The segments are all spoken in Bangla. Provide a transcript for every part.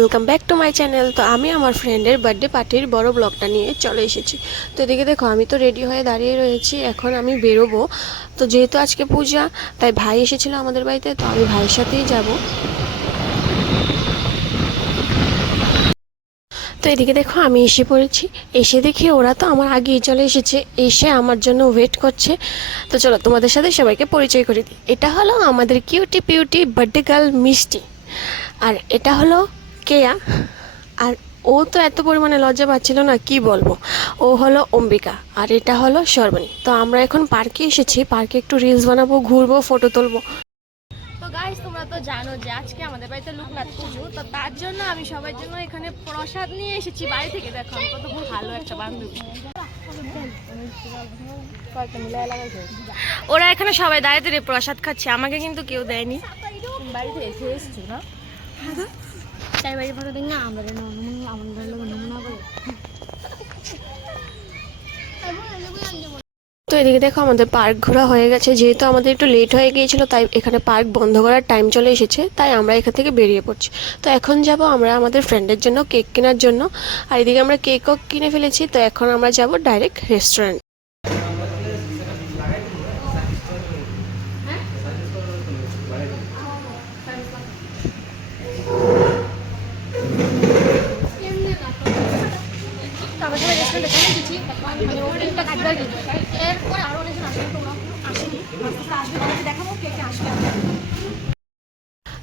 Welcome back to my channel. তো আমি আমার ফ্রেন্ডের বার্থডে পার্টির বড় ব্লগটা নিয়ে চলে এসেছি। তো এদিকে দেখো আমি তো রেডি হয়ে দাঁড়িয়ে রয়েছি, এখন আমি বেরোবো। তো যেহেতু আজকে পূজা, তাই ভাই এসেছিলো আমাদের বাড়িতে, তো আমি ভাইয়ের সাথেই যাব। তো এদিকে দেখো আমি এসে পড়েছি, এসে দেখি ওরা তো আমার আগেই চলে এসেছে, এসে আমার জন্য ওয়েট করছে। তো চলো তোমাদের সাথে সবাইকে পরিচয় করে দিই। এটা হলো আমাদের কিউটি পিউটি বার্থডে গার্ল মিষ্টি, আর এটা হলো কেয়া। আর ও তো এত পরিমাণে লজ্জা পাচ্ছিল না, কি বলবো। ও হলো অম্বিকা, আর এটা হলো সর্বাণী। তো আমরা এখন পার্কে এসেছি, পার্কে একটু রিলস বানাবো, ঘুরবো, ফটো তুলবো। তো গাইস তোমরা তো জানো যে আজকে আমাদের বাড়িতে লোকনাথ পুজো, তো তার জন্য আমি সবার জন্য এখানে প্রসাদ নিয়ে এসেছি বাড়ি থেকে। দেখো আমি কত ভালো একটা বান্ধবী। ওরা এখানে সবাই দাঁড়িয়ে দাঁড়িয়ে প্রসাদ খাচ্ছে, আমাকে কিন্তু কেউ দেয়নি। বাড়িতে এসে এসছো না? তাই বাড়ি ফটো দিন না, আমরা আমাদের লোক নমুনা করে। তো এদিকে দেখো আমাদের পার্ক ঘোরা হয়ে গেছে, যেহেতু আমাদের একটু লেট হয়ে গিয়েছিল, তাই এখানে পার্ক বন্ধ করার টাইম চলে এসেছে, তাই আমরা এখান থেকে বেরিয়ে পড়ছি। তো এখন যাব আমরা আমাদের ফ্রেন্ডের জন্য কেক কেনার জন্য, আর এদিকে আমরা কেকও কিনে ফেলেছি। তো এখন আমরা যাব ডাইরেক্ট রেস্টুরেন্ট।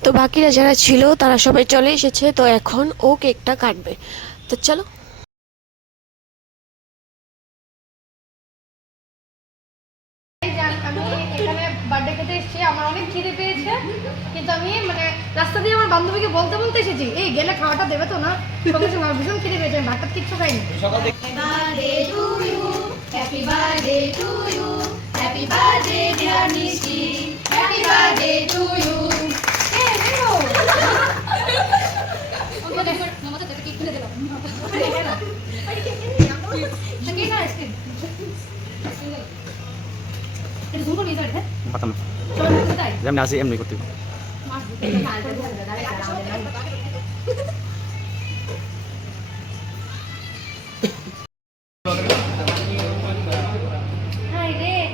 তো বাকিরা যারা ছিল তারা সবাই চলে এসেছে, তো এখন ও কেকটা কাটবে। তো চলো। আমি এখানে বার্থডে খেতে এসেছি, আমার অনেক খিদে পেয়েছে, কিন্তু আমি মানে রাস্তা দিয়ে আমার বান্ধবীকে বলতে বলতে এসেছি এই গেলে খাওয়াটা দেবে তো না। সঙ্গে সঙ্গে আমার ভীষণ খিদে পেয়েছে, আমি ভাতটা কিচ্ছু খাইনি। Happy birthday to you, happy birthday dear Mishti, happy birthday to you. যেমনি আসি এমনি করতে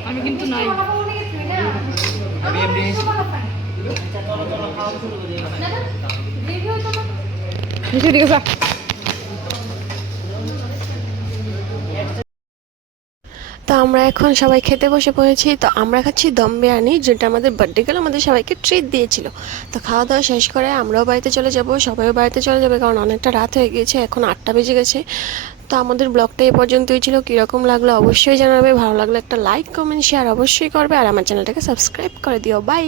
আমি কিন্তু নাই। তো আমরা এখন সবাই খেতে বসে পড়েছি। তো আমরা খাচ্ছি দম বিরিয়ানি, যেটা আমাদের বার্থডে গেলে আমাদের সবাইকে ট্রিট দিয়েছিল। তো খাওয়া দাওয়া শেষ করে আমরাও বাড়িতে চলে যাব, সবাইও বাড়িতে চলে যাবে, কারণ অনেকটা রাত হয়ে গিয়েছে, এখন 8টা বেজে গেছে। তো আমাদের ব্লগটা এই পর্যন্তই ছিল। কীরকম লাগলো অবশ্যই জানাবে, ভালো লাগলে একটা লাইক কমেন্ট শেয়ার অবশ্যই করবে, আর আমার চ্যানেলটাকে সাবস্ক্রাইব করে দিও। বাই।